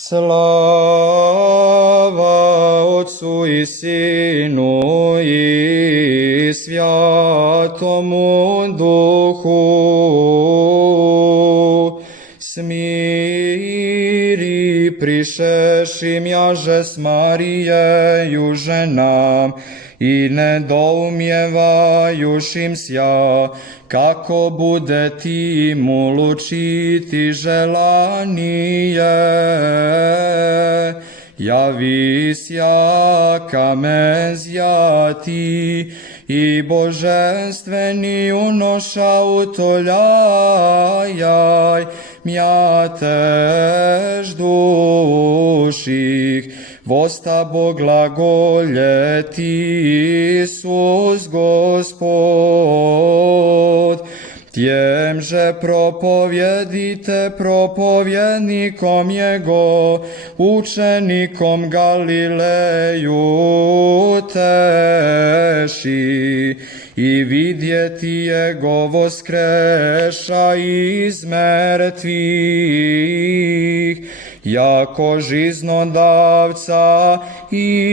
Slava Otcu i Sinu i Svjatomu Duhu. Smiri prišešim jaže s Marijeju ženam i nedoumjevajušim sja, kako bude ti mu lučiti želanije. Javis jaka mezjati i boženstveni unoša utoljajaj, mjatež duših, vosta boglagoljeti Isus Gospod. Tjemže propovjedite propovjednikom Jego, učenikom Galileju teši, i vidjeti Jego voskreša iz mrtvih, jako žiznodavca i